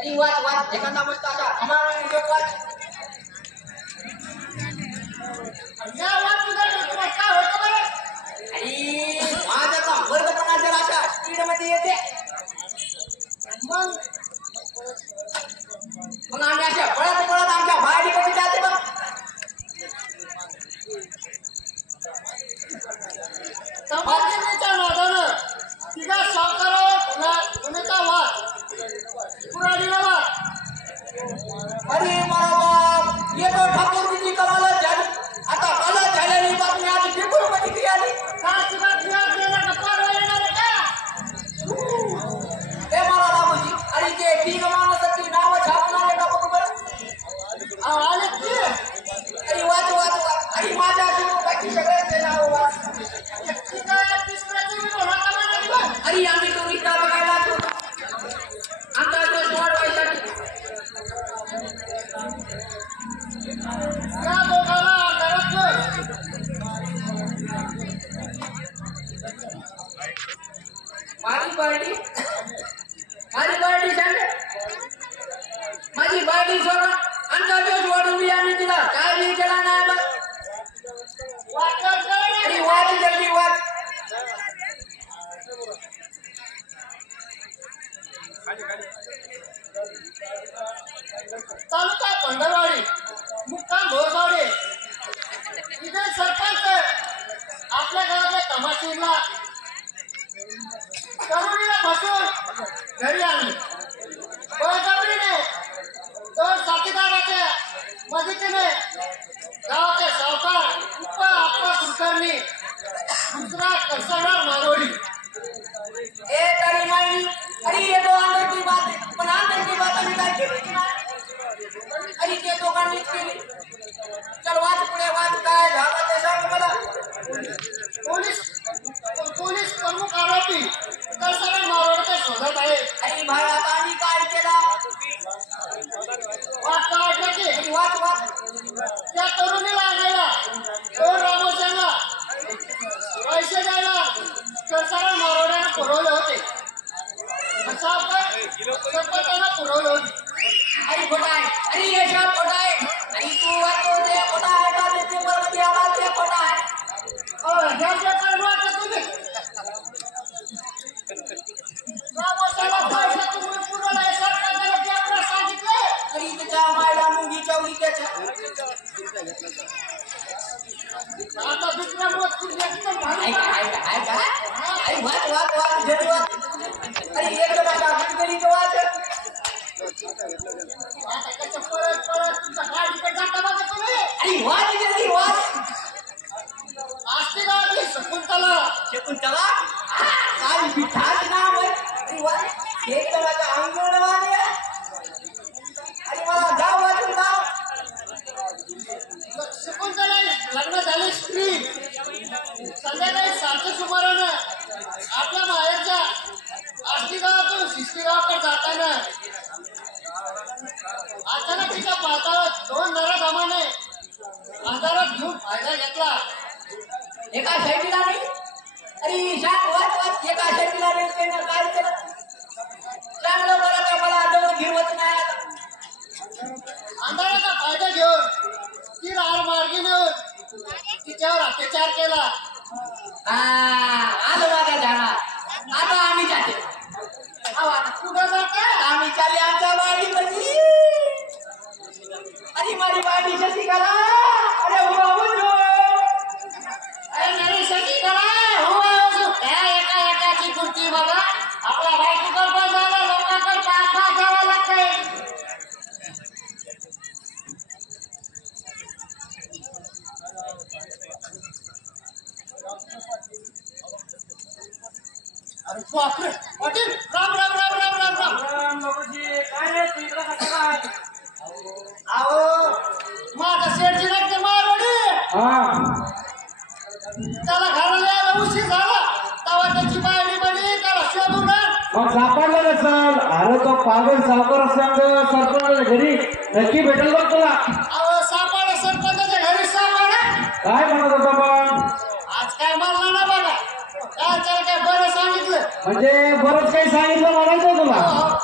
अरे वाच एखादा मस्त असा अमारून वाच या वाच तुझा काय होतं बरं? अरे माझा वर्गपणा जर अशा स्पीड मध्ये येते मग आम्ही अशा पळत आमच्या बाहेर कशी जाते बघ. तमाशेच्या नादानं तिचा सावकारावर गुन्हेचा वाद पुराणीला वाद. अरे मला बाप येतो ठाकूरजी कमाला झाली आता मला झालेली बातमी आज टिपूर मध्ये ती आली काची बातमी आपल्याला गप्पावर येणार आहे का? ते मला बाबूजी अरे ते तीन माणसाची नाव छापून आले का बघू बरं. आले की अरे वाच अरे माझ्या आजूबाजूची सगळ्यांचे नाव वाच. अरे आम्ही तो विचार बघायला आलो आमचा दोष वाढवायसाठी या दोघांना घरातलं माझी पार्टी सांग माझी पार्टी सोडा आमचा दोष वाढवली आम्ही तिला काय केला नाही बघ. अरे वाच जल्दी वाच. तालुका पंढरवाडी मुक्काम भोरवाडी इथे सरपंच आपल्या गावाच्या तमाशीला तरुणीला बसून घरी आणली. बळजबरीने दोन साथीदाराच्या मदतीने गावाचे सावकार उप्पा आप्पा कुलकर्णी दुसरा कसरदार मारवडी ए तरी माहिती अरे ये तो अंदर की बात है पण अंदर की बात आम्ही काय केली की नाही. अरे ते दोघांनीच केली. चल वाच पुढे वाच काय झालं ते सांग मला. पोलीस प्रमुख आरोपी कसरदार मारवडीचे शोधत आहे. अरे भाई आता आम्ही काय केला वाच काढलं की वाच त्या तरुणीला आणलेला दोन रामोश्यांना पैसे द्यायला सरसारा मारवड्यानं पुरवले होते. सरपंचांना पुरवले होते. अरे खोटा आहे अरे ये सब खोटा आहे अरे तू वाचतो ते खोटा आहे का ते पेपर मध्ये आला ते खोटा आहे. ह्याच्या कारणाचं तुम्ही रामोश्याला पैसे तुम्ही पुरवले सरकारला ते आपल्याला सांगितले. अरे त्याच्या मायला मुंगी चवली त्याच्या आता दुसऱ्या मजकूर एकदम भारी अरे वाच जल्दी वाच. अरे एकदम असा गडगडीत वाच. आता त्याच्या परत तुमच्या गाडीकडे जाता बघा तुम्ही. अरे वाच जल्दी वाच. आस्ती गावातली शकुंतला काय बिठाच नाव आहे. अरे वाच एकदम असा अंगणवाडी आहे. अरे मला गाव वाचून गाव शकुंतला लग्न झाले स्त्री संध्याकाळी 7च्या सुमारानं आपल्या माहेरच्या आष्टी गावातून शिस्ती गावाकडे जाताना अचानक तिच्या पातावर दोन नराधमाने अंधारात घेऊन फायदा घेतला. एका साईडला नाही. अरे सांग वाच एका साईडला नाही त्यानं काय केलं चांगलं बरं का मला डोकं घेवत नाही आता. अंधाराचा फायदा घेऊन ती रार मार्गी नेऊन तिच्यावर अत्याचार केला. आलं बघा झाला आता आम्ही जाते. कुठं जाते? आम्ही चालले आमच्या वाडीमध्ये. अरे माझी वाडी कशी करा अरे अरे मेरी सखी करा हो त्या एकाची कुर्ती बघा आपल्या बायकोकर पण झालं लोकांकडे 5-5 जावं लागतंय. अरे बापरे पाटील राम राम राम राम राम राम बाबूजी काय रे तिकडे कसं काय आओ माझा शेठजी लागते मारवडी त्याला घराला यायला उशीर झाला तेव्हा त्याची बायडी बनी त्याला शोधून मग सापडलं नसल. अरे तो पागल सावकार असल्यामुळे सरपंच घरी नक्की भेटेल बघ तुला. अहो सापडा सरपंचाच्या घरी सापडा. काय म्हणत होता पण आज काय म्हणला ना बघा काय त्याला काय बरं सांगितलं म्हणजे बरंच काही सांगितलं म्हणायचं तुला.